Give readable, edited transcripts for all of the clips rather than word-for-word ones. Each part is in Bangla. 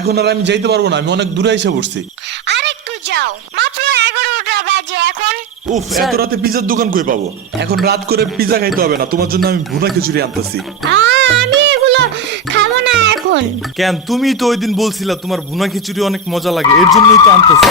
এখন আর আমি যাইতে পারবো না, আমি অনেক দূরে এসে পড়ছি। আরেকটু যাও, মাত্র 11টা বাজে এখন। উফ, এত রাতে পিজার দোকান কই পাবো? এখন রাত করে পিজা খাইতে হবে না, তোমার জন্য আমি ভুনা খিচুড়ি আনতেছি। আমি এগুলো খাবো না এখন। কেন? তুমি তো ওই দিন বলছিলা তোমার ভুনা খিচুড়ি অনেক মজা লাগে, এর জন্যই তো আনতেছি।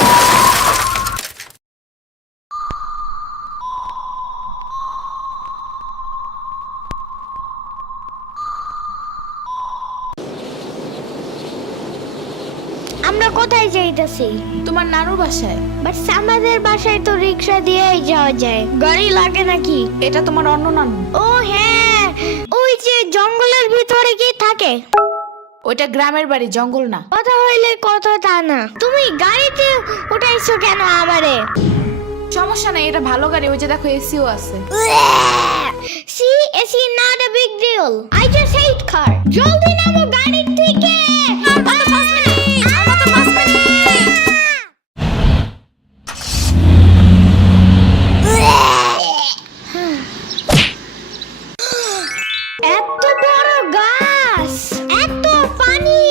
আমরা কোথায় যাইতেছি? তোমার নানুর বাসায়। বাট আমাদের বাসায় তো রিক্সা দিয়েই যাওয়া যায়, গাড়ি লাগে নাকি? এটা তোমার অন্য নানু। ও হ্যাঁ, ওই যে জঙ্গলের ভিতরে কি থাকে? ওইটা গ্রামের বাড়ি, জঙ্গল না। কথা হইলে কথা তা না। তুমি গাড়িতে উঠাইছো কেন আমারে? সমস্যা নাই, এটা ভালো গাড়ি। ওই যে দেখো এসিও আছে। See, it's not a big deal. I just hate car. জলদি নামো গাড়ি থেকে। এত বড় গাছ, এত পানি,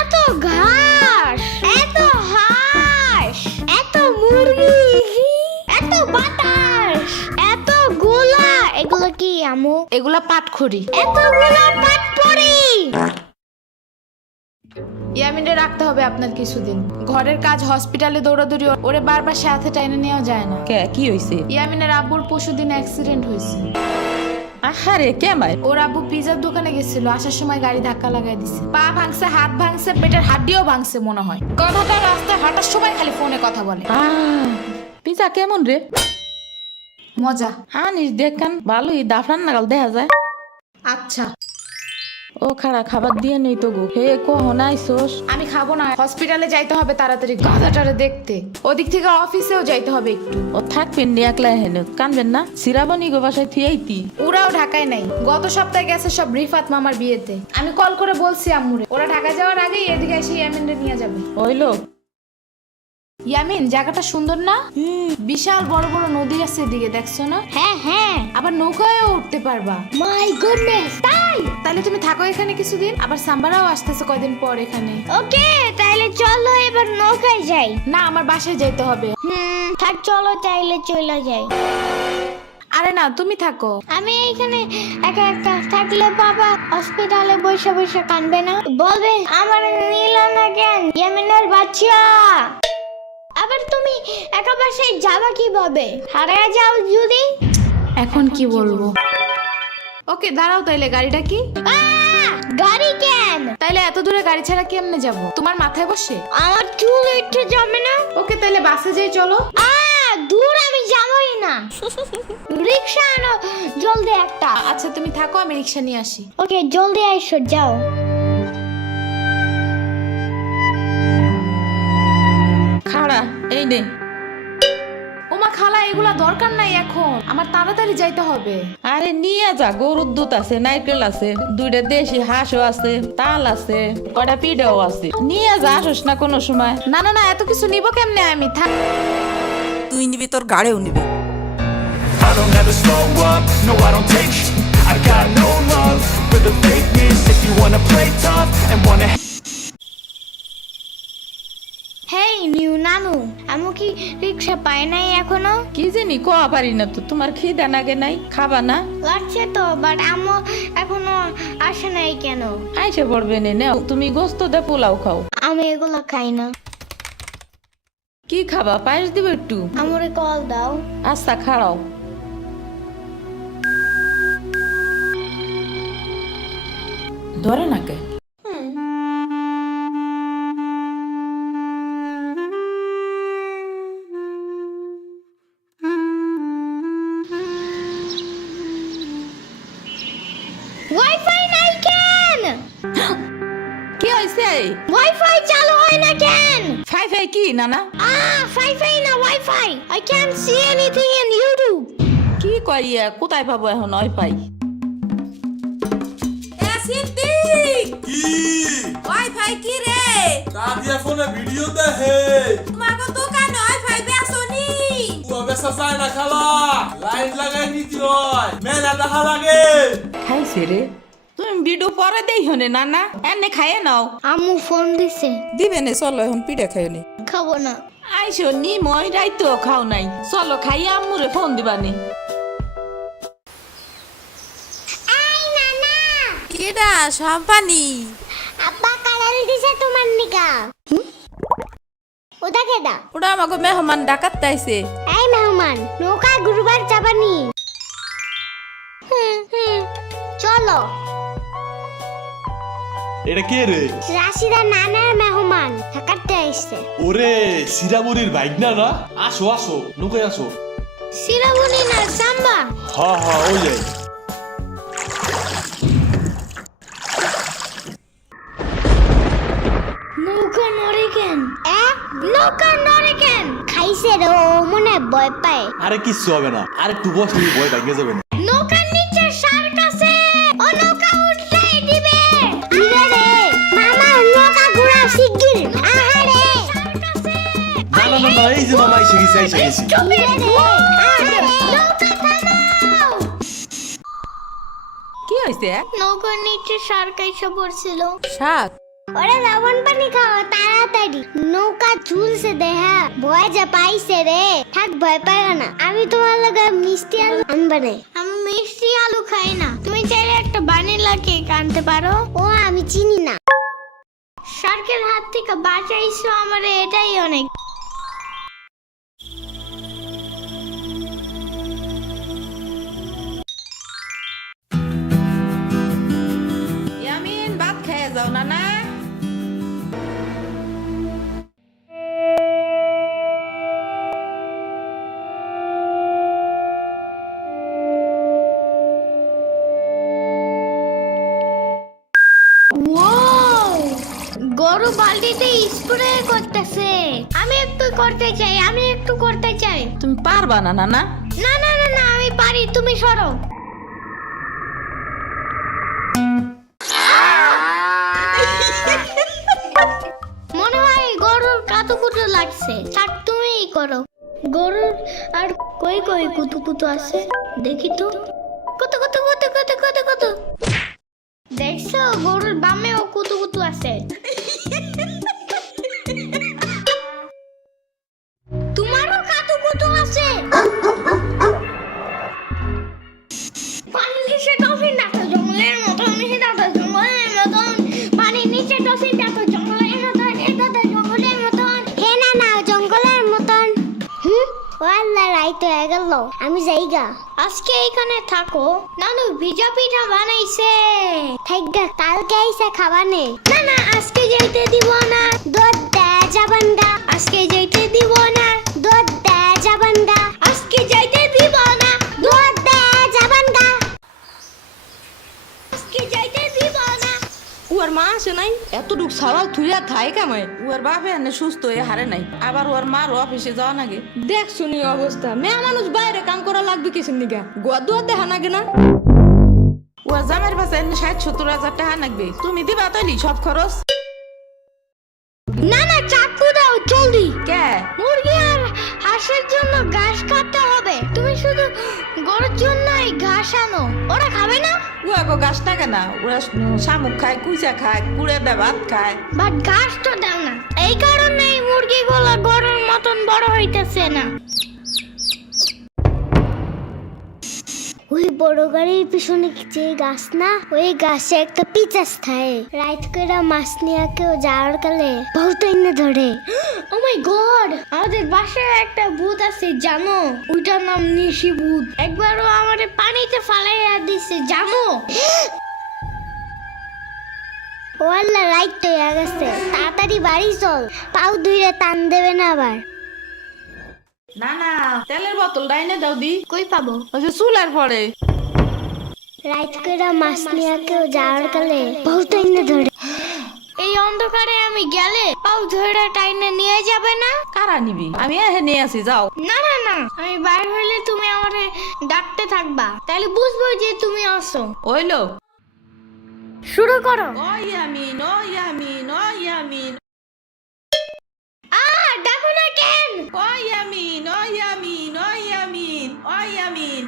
এত ঘাস, এত হাঁস, এত মুরগি, এত বাতাস, এত গোলা। এগুলো কি আমু? এগুলা পাটখড়ি। এতগুলো পাটপড়ি। ইয়ামিনে রাখতে হবে আপনার কিছুদিন। ঘরের কাজ, হসপিটালে দৌড়াদৌড়ি, ওরে বারবার সাথে টাইনে নেওয়া যায় না। কে কি হইছে? ইয়ামিনের আব্বুর পরশুদিন অ্যাক্সিডেন্ট হয়েছে। আহারে কেমাই? ওর আব্বু পিজার দোকানে গেছিল, আসার সময় গাড়ি ধাক্কা লাগাই দিছে। পা ভাঙছে, হাত ভাঙছে, পেটের হাড্ডিও ভাঙছে মনে হয়। কথাটা রাস্তায় হাঁটার সময় খালি ফোনে কথা বলে। পিজা কেমন রে? মজা। আনিস দেখান, ভালোই দাফরান নাগাল দেখা যায়। আচ্ছা, ও খাড়া খাবার দিয়ে নেই তো গো। হে কখন আইসোস? আমি খাবো না, হসপিটালে যাইতে হবে তাড়াতাড়ি গাধাটারে দেখতে। ওদিক থেকে অফিসেও যাইতে হবে একটু। ও থাকবেন নি একলা হেন, কানবেন না? সিরাবনি গো বাসায় থিয়াইতি। ওরাও ঢাকায় নাই, গত সপ্তাহে গেছে সব রিফাত মামার বিয়েতে। আমি কল করে বলছি আম্মুরে, ওরা ঢাকা যাওয়ার আগেই এদিকে এসে ইয়ামিনরে নিয়ে যাবে। ওইলো ইয়ামিন, জায়গাটা সুন্দর না? বিশাল বড় বড় নদী আছে এদিকে, দেখছো না? হ্যাঁ হ্যাঁ। আবার নৌকায়ও উঠতে পারবা। মাই গুডনেস, তাই? তাহলে তুমি থাকো এখানে কিছুদিন, আবার সাম্বারাও আসতেছে কয়দিন পর এখানে। ওকে, তাইলে চলো এবার নৌকায় যাই। না, আমার বাসায় যেতে হবে। থাক, চলো তাইলে চলে যাই। আরে না, তুমি থাকো। আমি এইখানে একা একা থাকলে বাবা হসপিটালে বসে বসে কানবে না? বলবে আমার নিল না কেন ইয়ামিনের বাচ্চা। আবার তুমি একা বাসায় যাবা কিভাবে? হারিয়ে যাও যদি? এখন কি বলবো? ওকে দাঁড়াও, তাইলে গাড়িটা কি? গাড়ি কেন? তাইলে এত দূরে গাড়ি ছাড়া কেমনে যাব? তোমার মাথায় বসে? আমার চুল উঠে যাবে না? ওকে তাইলে বাসে যাই, চলো। দূর আমি যাবই না। রিক্সা আনো জলদি একটা। আচ্ছা তুমি থাকো, আমি রিক্সা নিয়ে আসি। ওকে, জলদি আইসো, যাও। খাড়া এই নে। ওমা খালা, এগুলা দরকার নাই এখন, আমার তাড়াতাড়ি যাইতে হবে। আরে নিয়ে যা, গরুর দুধ আছে, নারকেল আছে, দুইটা দেশি হাঁসও আছে, তাল আছে, কয়টা পিঠাও আছে। নিয়ে যা, আসোস না কোনো সময়? না না না, এত কিছু নিব কেমনে আমি? থাক। তুই নিবি, তোর গাড়িও নিবি। I don't ever slow up, no I don't take sh**. I got no love for the fakeness. If you wanna play tough and wanna hey new নানু, আমু কি রিক্সা পায় নাই এখনো? কি জানি কোয়া পারি না তো। তোমার খিদা নাগে নাই? খাবা না? লাগছে তো, বাট আমু এখনো আসে নাই কেন? আইসে পড়বে নে, নাও তুমি গোস্ত দে পোলাও খাও। আমি এগুলো খাই না। কি খাবা? পায়েস দিব একটু? আমুরে কল দাও। আচ্ছা খাড়াও। ধরে নাকে। ওয়াইফাই নাই কেন? কি হয়েছে? ওয়াইফাই চালু হয় না কেন? ফাই ফাই কি নানা? ফাইফাই না wifi. I can't see anything in YouTube. কি কইয়া কোথায় পাবো এখন ওয়াইফাই? কি ওয়াইফাই কি রে? দাদিয়া ফোনে ভিডিও দেখে। তোমাকে দোকানে ওয়াইফাই বেসনি? ও বেসা যায় না খালা, লাইট লাগাই নিতে হয়, মেলা দেখা লাগে। খাইছে রে? তুমি ভিডিও পরে দেই হনে নানা এনে খাইয়ে নাও। আম্মু ফোন দিছে। দিবে নে চলো এখন পিঠা খাই নি। খাবো না। আইসো নি মই রাইতো খাও নাই, চলো খাইয়া আম্মুরে ফোন দিবানি। এই নানা, কেডা সম্পানি? আব্বা কালার দিছে তোমার নিকা। ওটা কেডা? ওটা আমাকে মেহমান ডাকাত তাইছে। এই মেহমান, নৌকা গুরুবার চাপানি। চলো। এটা কে রে? রাশিদা নানার মেহমান থাকাতে আইছে। ওরে সিরামুরির ভাইগনা না? আসো আসো, নৌকায় আসো। সিরাবুনি না সাম্বা। হ্যাঁ ওই যাই। নৌকা নড়ে কেন? নৌকা নড়ে কেন? খাইছে রে, ও মনে হয় ভয় পায়। আরে কিচ্ছু হবে না, আরে একটু বসে ভয় ভাঙে যাবে না। নৌকার নিচে শার্ক আছে, ও নৌকা উঠতেই দিবে। ইরে রে, মামা নৌকা ঘোরা শিগগির। আহারে, শার্ক আছে। না এই যে মামা এসে গেছি। ইরে রে, আহারে, নৌকা থামাও। কি হইছে? নৌকার নিচে শার্ক এসে পড়ছিল। শাক ওরে লবণ পানি খাও তাড়াতাড়ি, নৌকা ঝুলছে দেহা, ভয় যা পাইছে রে। থাক ভয় পাই না, আমি তোমার লগে মিষ্টি আলু আনবা না। আমি মিষ্টি আলু খাই না, তুমি চাইলে একটা ভ্যানিলা কেক আনতে পারো। ও আমি চিনি না। শার্কের হাত থেকে বাঁচাইছো আমারে, এটাই অনেক। ইয়ামিন ভাত খেয়ে যাও নানা। গরু বালতিতে স্প্রে করতেছে। আমি একটু করতে চাই। তুমি পারবা না নানা? না আমি পারি, তুমি সরো। মনে হয় গরুর কাতুকুতু লাগছে, থাক তুমিই করো। গরুর আর কই কুতুকুতু আছে দেখি তো। কত দেখছো, গরুর বামেও কুতুকুতু আছে। তোমারও কাতুকুতু আছে। পানির নিচে ডলফিন দেখো জঙ্গলের মতন, পানির নিচে ডলফিন দেখো জঙ্গলের মতন, জঙ্গলের মতন। হে না জঙ্গলের মতন। ওয়াল্লা রাইত হয়ে গেল, আমি যাইগা। আজকে এখানে থাকো। নানু ভিজা পিঠা বানাইছে, থাইগা কালকে আইসা খাবানে। না আজকে যাইতে দিব না, দুধ দেয়া যাবেন গা। আজকে যাইতে দিব না, দুধ দেয়া যাবেন গা। আজকে যাইতে দিব না, দুধ দেয়া যাবেন গা। আজকে যাইতে দিব না। ওর মা আসে নাই, এতটুক সওয়াল থুইয়া থাই কামাই। ওর বাপে এনে সুস্থ হয়ে হারে নাই, আবার ওর মার অফিসে যাওয়া নাগে। দেখ শুনি অবস্থা, মেয়ে মানুষ বাইরে কাম করা লাগবে কিছু নিগা, গোয়া দুয়া দেখা নাগে না। ওর জামের পাশে 60-70 হাজার টাকা লাগবে, তুমি দিবা তৈলি সব খরচ? না চাকু দাও জলদি। কে? মুরগি আর হাঁসের জন্য ঘাস কাটতে হবে। তুমি শুধু গরুর জন্যই ঘাস আনো, ওরা খাবে না। ওগো গাছ টাকা না, ওরা শামুক খায়, কুইচা খায়, কুড়ে দেয়, ভাত খায়। বাট ঘাস তো দাও না, এই কারণে মুরগিগুলো গরুর মতন বড় হইতেছে না। ওই বড় গাড়ির পিছনে যে গাছ না, ওই গাছে একটা পিচাস খায়। রাইত করে মাছ নিয়ে কেউ যাওয়ার কালে বহুত এনে ধরে। ও মাই গড, আমাদের বাসায় একটা ভূত আছে জানো, ওইটার নাম নিশি ভূত। একবারও আমাদের পানিতে ফালাইয়া দিছে জানো। ও আল্লাহ, রাইত তো হয়ে গেছে, তাড়াতাড়ি বাড়ি চল, পাও ধুইরে টান দেবে না আবার। না তেলের বোতল ডাইনে দাও দি। কই পাবো? ওই যে চুলার পরে। রাইত করে মাছ নিয়ে কেউ যাওয়ার কালে বহুত এনে ধরে। এই অন্ধকারে আমি গেলে পাও ধরে টাইনে নিয়ে যাবে না? কারা নিবি? আমি এহে নিয়ে আসি, যাও। না আমি বাইর হইলে তুমি আমারে ডাকতে থাকবা, তাহলে বুঝবো যে তুমি আসো। ওইলো শুরু করো। ও ইয়ামিন, ও ইয়ামিন, ও ইয়ামিন, ডাকো না কেন? ও ইয়ামিন, ও ইয়ামিন, ও ইয়ামিন, ও ইয়ামিন।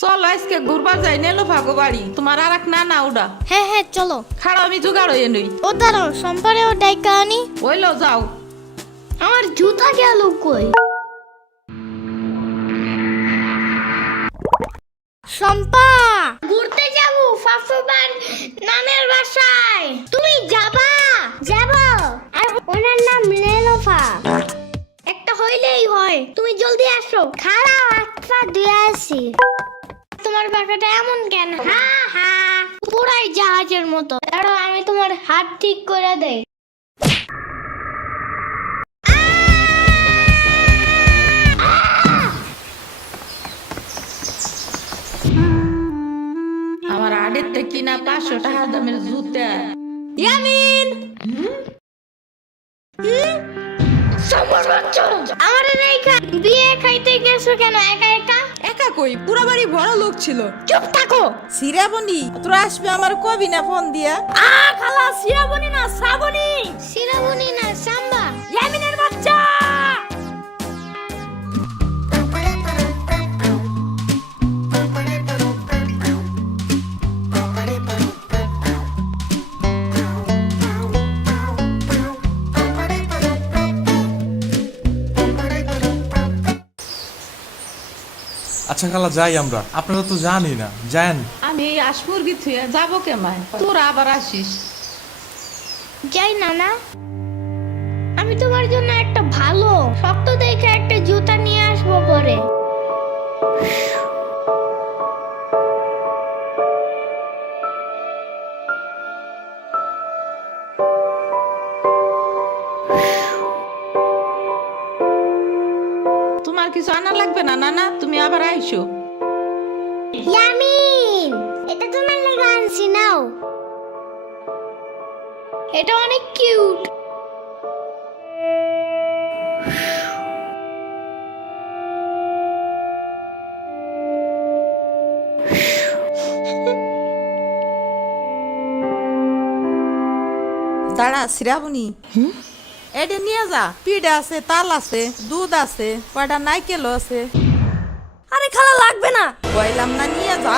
চলো আজকে ঘুরবা যাই নেলো ভাগো বাড়ি তোমার আর এক না ওডা হ্যাঁ হ্যাঁ চলো। খাড়া আমি জোগাড় হয়ে নই ও দাঁড়াও, সম্পারেও ডাইকা আনি। ওইলো যাও। আমার জুতা গেল কই? শম্পা, ঘুরতে যাবো ফাফুবার নানের বাসায়। তুমি যাবা? যাব। আর ওনার নাম লেলোফা। একটা হইলেই হয়, তুমি জলদি আসো। খারাপ আচ্ছা দিয়ে আসি। তোমার পাখাটা এমন কেন? হ্যাঁ হ্যাঁ, পুরাই জাহাজের মতো। দাঁড়াও, আমি তোমার হাত ঠিক করে দেই। আমার আড়ের থেকে কিনা 500 টাকা দামের জুতা। ইয়ামিন আমার রেখা বিয়ে খাইতে গেছো কেন একা একা? একা কই, পুরা বাড়ি বড় লোক ছিল। চুপ থাকো। সিরাবনি তোরা আসবে আমার কবি না ফোন দিয়া? খালা সিরাবনি না শ্রাবণী। সিরাবনি না সাম্বা। ইয়ামিনের বাচ্চা। আচ্ছা খালা যাই আমরা, আপনারা তো জানি না, যান। আমি এই আসমুরগি থুয়ে যাবো কেমায়, তোরা আবার আসিস। যাই না না, আমি তোমার জন্য একটা ভালো শক্ত দেখে একটা জুতা নিয়ে আসবো পরে। তোমার কিছু আনা লাগবে না নানা, তুমি আবার আইসো। ইয়ামিন, এটা তোমার লাগা আনছি, নাও। এটা অনেক কিউট। দাঁড়া সিরাবনি, এটা নিয়ে যা। পিঠা আছে, তাল আছে, দুধ আছে, কয়টা নাইকেলও আছে। আরে খালা লাগবে না। কইলাম না নিয়ে যা।